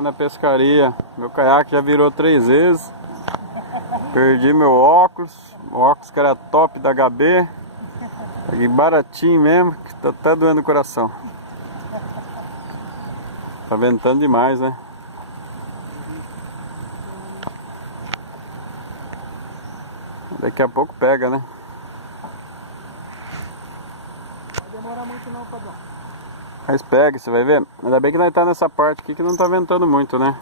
Na pescaria, meu caiaque já virou 3 vezes. Perdi meu óculos, o óculos que era top da HB. Peguei baratinho mesmo, que tá até doendo o coração. Tá ventando demais, né? Daqui a pouco pega, né? Não demora muito não, padrão. Mas pega, você vai ver. Ainda bem que nós tá nessa parte aqui que não tá ventando muito, né?